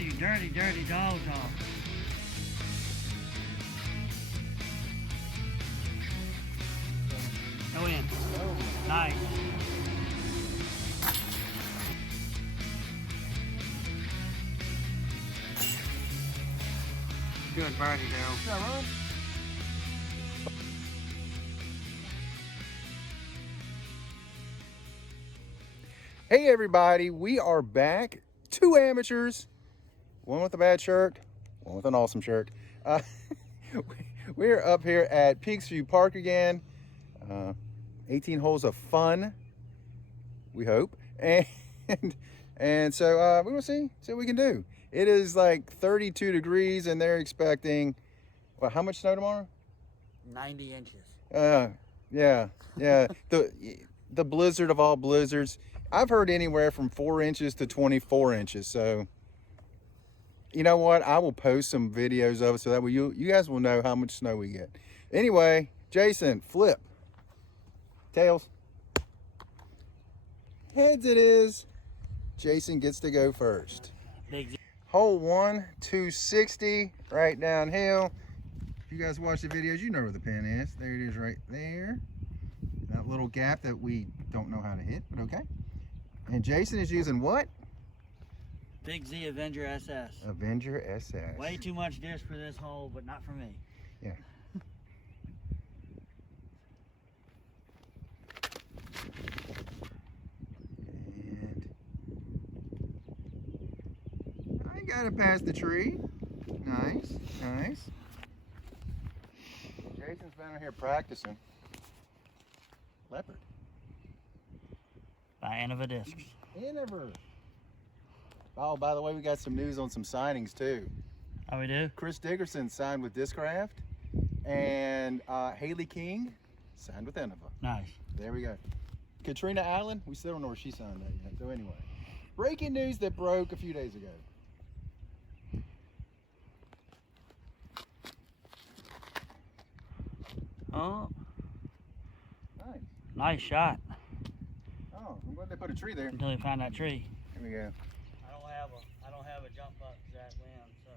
you dirty, dirty dog. Go in. Nice. Good birdie, Daryl. Yeah, Ron. Hey everybody, we are back. Two amateurs, one with a bad shirt, one with an awesome shirt. We're up here at Peaks View Park again. 18 holes of fun, we hope, and so we will see what we can do. It is like 32 degrees, and they're expecting, well, how much snow tomorrow? 90 inches. Yeah. The blizzard of all blizzards. I've heard anywhere from 4 inches to 24 inches. So, you know what? I will post some videos of it so that way you guys will know how much snow we get. Anyway, Jason, flip. Tails. Heads it is. Jason gets to go first. Big. Hole 1, 260, right downhill. If you guys watch the videos, you know where the pin is. There it is right there. That little gap that we don't know how to hit, but okay. And Jason is using what? Big Z Avenger SS. Avenger SS. Way too much disc for this hole, but not for me. Yeah. And I got it past the tree. Nice, nice. Jason's been out here practicing. Leopard. By Innova Discs. Innova. Oh, by the way, we got some news on some signings too. How we do? Chris Dickerson signed with Discraft, and Haley King signed with Innova. Nice. There we go. Katrina Allen, we still don't know where she signed that yet. So anyway, breaking news that broke a few days ago. Oh, Nice. nice shot. Oh, I'm glad they put a tree there. Until we find that tree. Here we go. I don't have a jump up to that limb, so.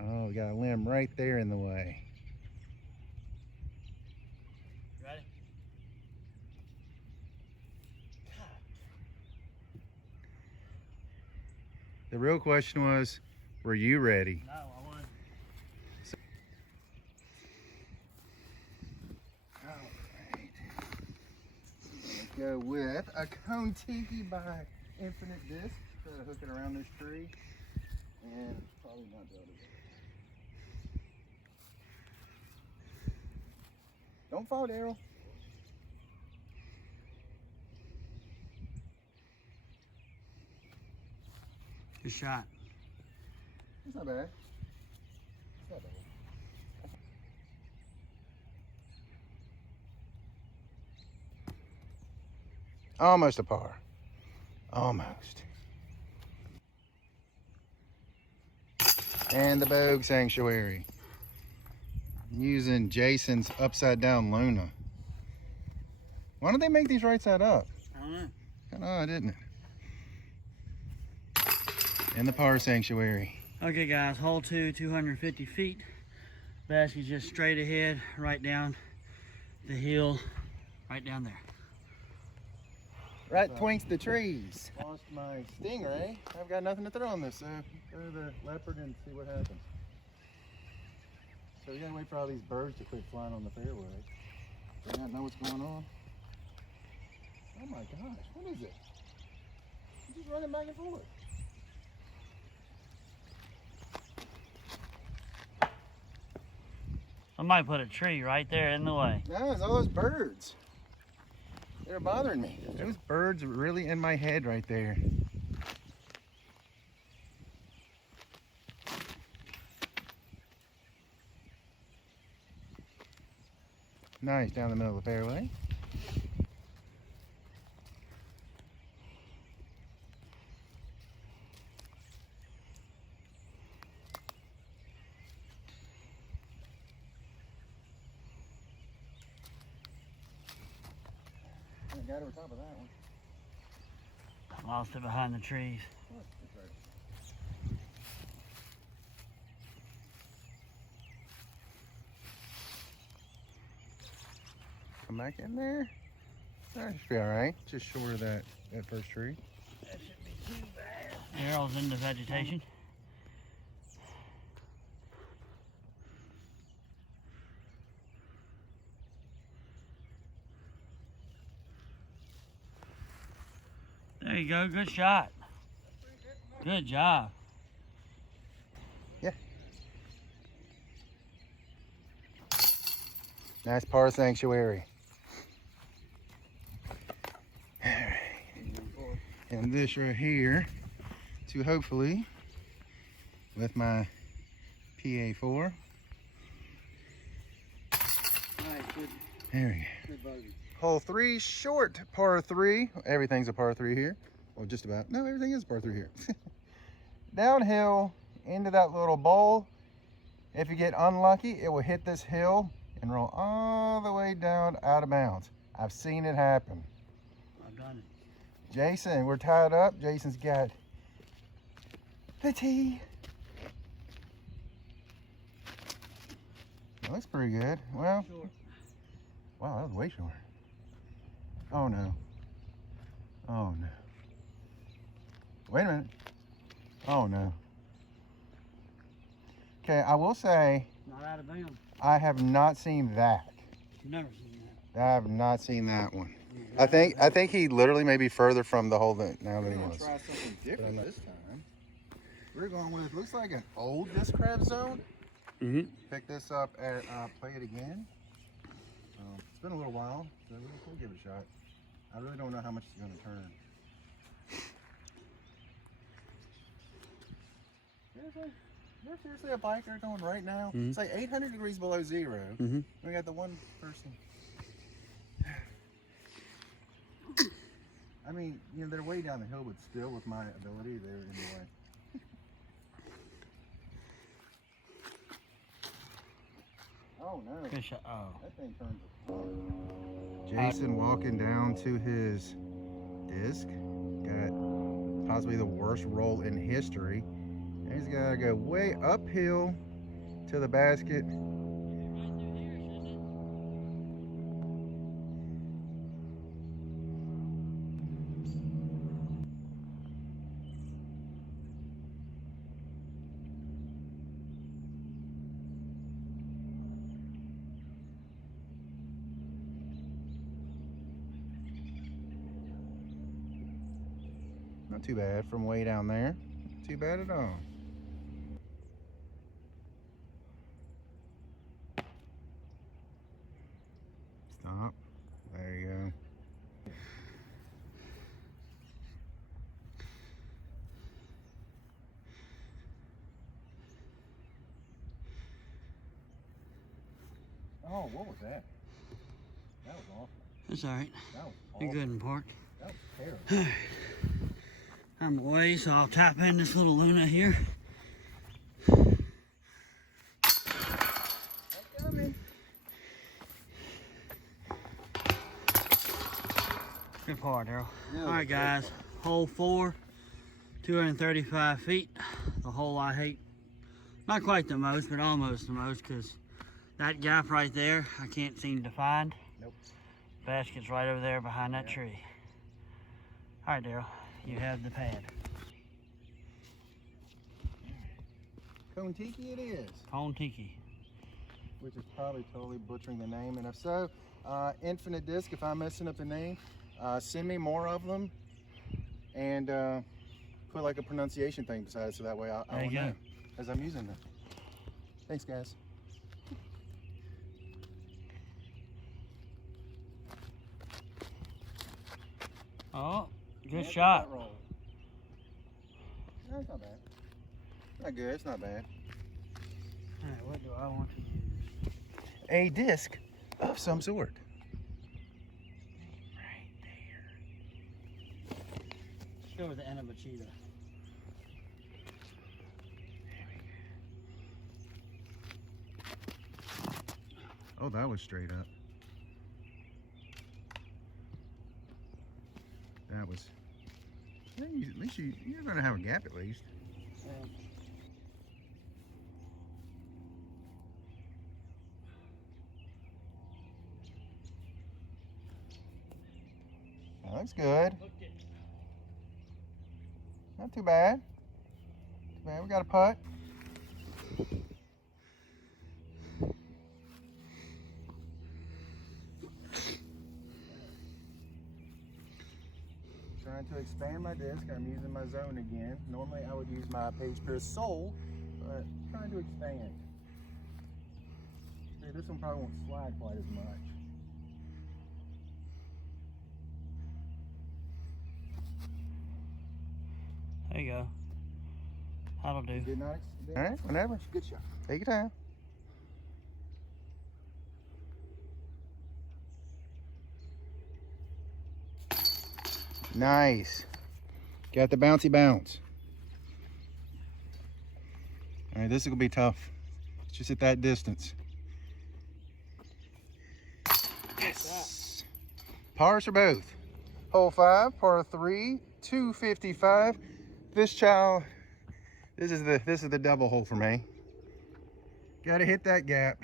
Oh, we got a limb right there in the way. Ready? The real question was, were you ready? No, I wasn't. Alright. Go with a Cone Tiki by Infinite Disc. Try to hook it around this tree. And probably not be able to do it. Don't fall, Daryl. Good shot. It's not bad. It's not bad. Almost a par. Almost. And the Bogue Sanctuary. Using Jason's upside down Luna. Why don't they make these right side up? I don't know. Kind of odd, isn't it? And the Par Sanctuary. Okay guys, hole 2, 250 feet. Basket's just straight ahead, right down the hill, right down there. Right twinks the trees. Lost my Stingray. I've got nothing to throw on this, so go to the Leopard and see what happens. So we gotta wait for all these birds to quit flying on the fairway. They don't know what's going on. Oh my gosh, what is it? It's just running back and forth. Somebody put a tree right there in the way. No, it's all those birds. They're bothering me. Those birds are really in my head right there. Nice, down the middle of the fairway. I got over top of that one. Lost it behind the trees. Oh, that's right. Come back in there. That should be all right. Just short of that first tree. That shouldn't be too bad. Arrow's in the vegetation. There you go, good shot. Good job. Yeah. Nice par sanctuary. And this right here to hopefully, with my PA4. Alright, good. There we go. Good bogey. Hole 3 short, par 3. Everything's a par 3 here. Well, just about. No, everything is par 3 here. Downhill into that little bowl. If you get unlucky, it will hit this hill and roll all the way down out of bounds. I've seen it happen. I've done it. Jason, we're tied up. Jason's got the tee. That looks pretty good. Well, Short. wow, that was way short. Oh no. Oh no. Wait a minute. Oh no. Okay, I will say Not out of bounds. I have not seen that. Never seen that. I have not seen that one. I think he literally may be further from the hole than now than he was. Try something different this time. We're going with, looks like an old disc crab zone. Mm-hmm. Pick this up and play it again. It's been a little while, so we'll give it a shot. I really don't know how much it's going to turn. There's seriously a biker going right now. Mhm. It's like 800 degrees below zero. Mm-hmm. We got the one person. I mean, you know, they're way down the hill, but still, with my ability, they're in the way. Oh no, Good shot. Oh. that thing turns apart. Jason walking down to his disc. Got possibly the worst roll in history. And he's got to go way uphill to the basket. Not too bad from way down there. Not too bad at all. Stop. There you go. Oh, what was that? That was awful. That's alright. That was You're awful. good in park. That was terrible. I'm away, so I'll tap in this little Luna here. Good par, Daryl. Yeah, All right, guys. Hole 4, 235 feet. The hole I hate. Not quite the most, but almost the most, because that gap right there, I can't seem to find. Nope. Basket's right over there behind that tree. All right, Daryl. You have the pad. Kontiki it is, Kontiki. which is probably totally butchering the name. And if so, Infinite Disc, if I'm messing up the name, send me more of them and put like a pronunciation thing beside it so that way I There will you go. know as I'm using them. Thanks, guys. Oh, good shot. No, it's not bad. Not good, it's not bad. All right, what do I want to use? A disc of some sort. Right there. Let's go with the end of a cheetah. Oh, that was straight up. That was. At least you're gonna have a gap at least. Looks good. Not too bad. Too bad. We got a putt. Trying to expand my disc. I'm using my zone again. Normally I would use my Page Pierce Soul, but trying to expand. See, this one probably won't slide quite as much. There you go. That'll do. Did not All right, whenever. Good shot. Take your time. Nice. Got the bouncy bounce. All right, this is gonna be tough. It's just at that distance. Yes. Pars for both. Hole 5, par 3, 255. This child, this is the double hole for me. Gotta hit that gap.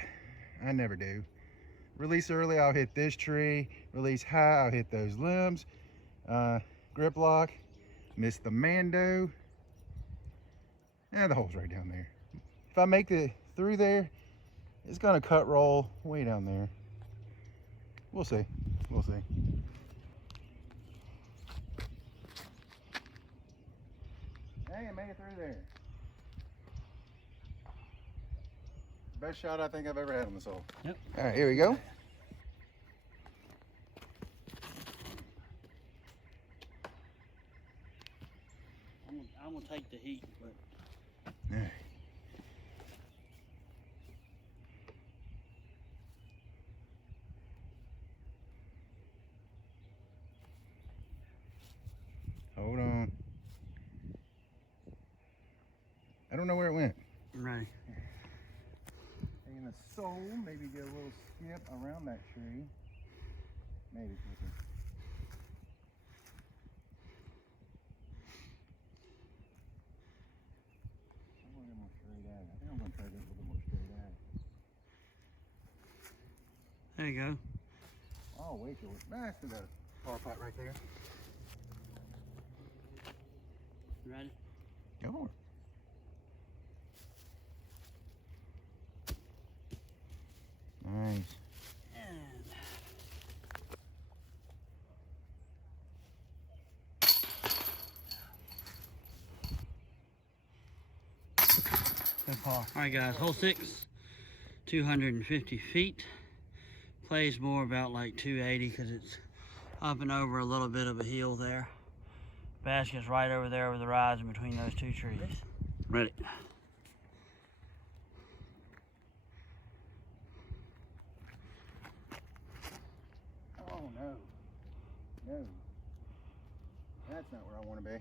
I never do. Release early, I'll hit this tree. Release high, I'll hit those limbs. Grip lock, miss the Mando. Yeah, the hole's right down there. If I make it through there, it's gonna cut roll way down there. We'll see. We'll see. Hey, I made it through there. Best shot I think I've ever had on this hole. Yep. All right, here we go. I'm gonna take the heat, but All right. Hold on. I don't know where it went. right. Taking the soul, maybe get a little skip around that tree. Maybe. We'll see. I'm gonna get more straight at it. I think I'm gonna try to get a little bit more straight at it. There you go. Oh, wait till I still got a par putt right there. You ready? Go for it. Nice. And good par. All right, guys. Hole 6, 250 feet. Plays more about like 280 because it's up and over a little bit of a hill there. Basket's right over there with the rise in between those two trees. Ready. Oh, no. No. That's not where I want to be.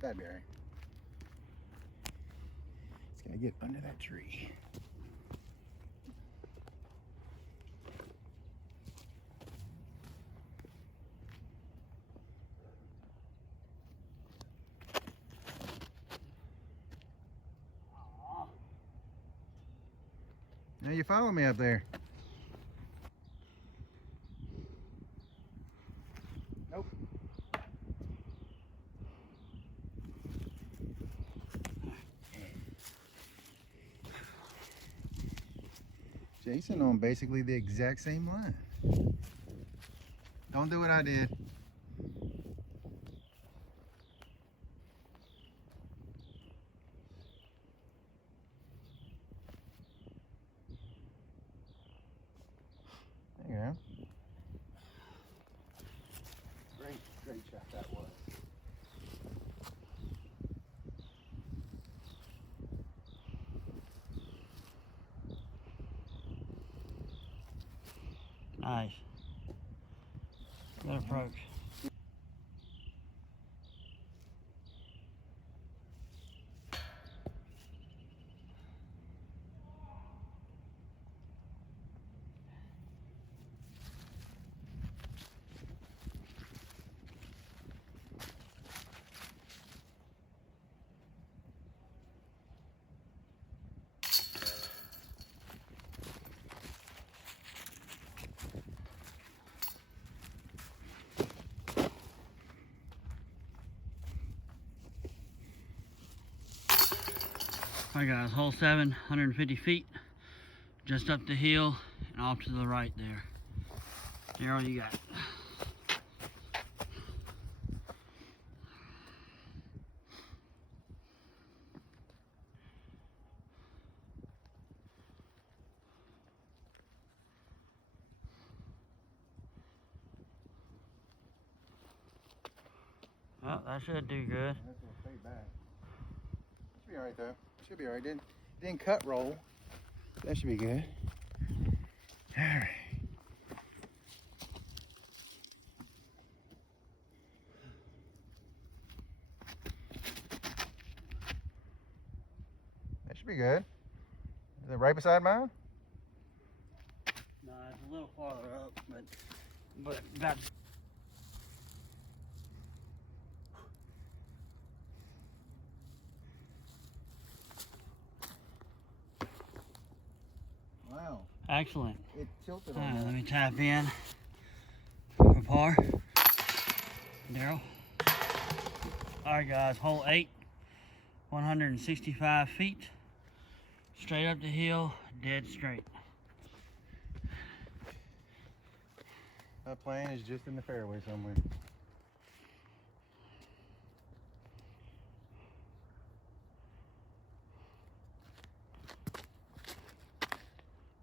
That'd be all right. It's got to get under that tree. Now you follow me up there. Nope. Jason on basically the exact same line. Don't do what I did. There you go. Great shot that was. Nice. Good approach. Alright guys, hole 7, 150 feet. Just up the hill and off to the right there. Daryl, you got it. Well, that should do good. That's gonna stay back. Should be alright though. Should be alright. Didn't cut roll. That should be good. Alright. That should be good. Is it right beside mine? No, it's a little farther up, but got. Wow. Excellent. It tilted All on right, that. let me tap in for par. Daryl. All right, guys, hole 8, 165 feet. Straight up the hill, dead straight. My plane is just in the fairway somewhere.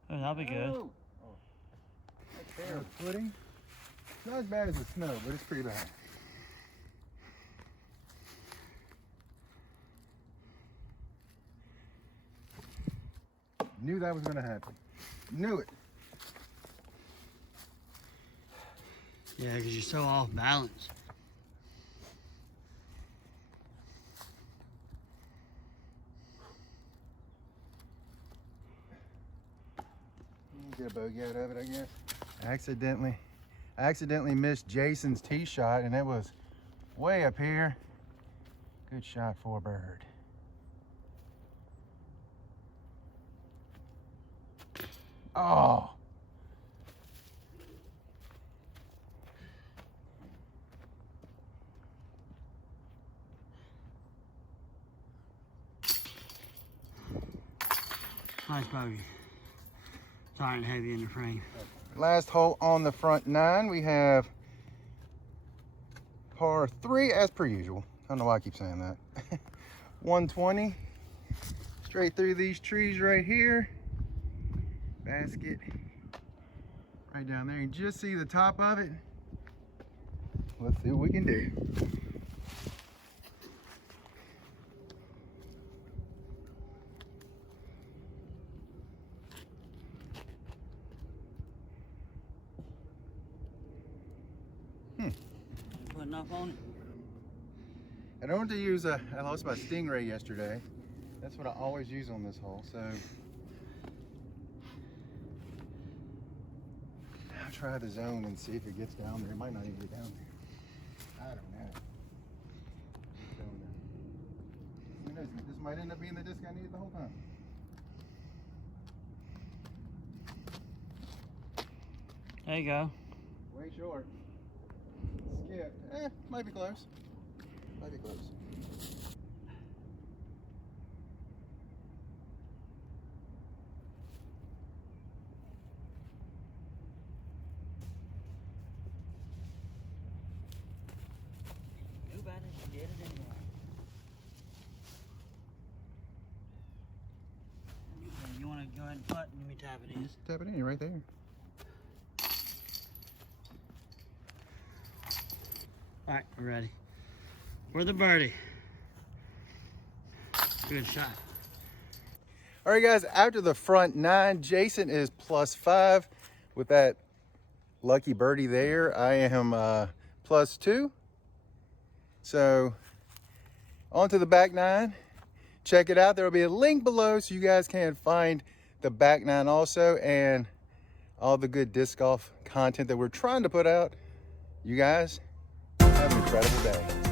Oh, that'll be good. Oh. That fair footing. It's not as bad as the snow, but it's pretty bad. Knew that was going to happen. Knew it. Yeah, because you're so off balance. Get a bogey out of it, I guess. I accidentally missed Jason's tee shot, and it was way up here. Good shot for a bird. Oh. Nice bogey. Tight and heavy in the frame. Last hole on the front 9, we have par 3 as per usual. I don't know why I keep saying that. 120 straight through these trees right here. Basket right down there. You just see the top of it. Let's see what we can do. Putting up on it. I don't want to use I lost my Stingray yesterday. That's what I always use on this hole, so I'll try the zone and see if it gets down there. It might not even get down there. I don't know. Who knows? This might end up being the disc I needed the whole time. There you go. Way short. Skip. Might be close. Might be close. Nobody should get it anyway. You want to go ahead and putt and let me tap it in? Just tap it in right there. All right, we're ready. For the birdie. Good shot. All right, guys, after the front 9, Jason is +5 with that lucky birdie there. I am +2. So on to the back 9. Check it out. There will be a link below so you guys can find the back 9 also and all the good disc golf content that we're trying to put out. You guys have an incredible day.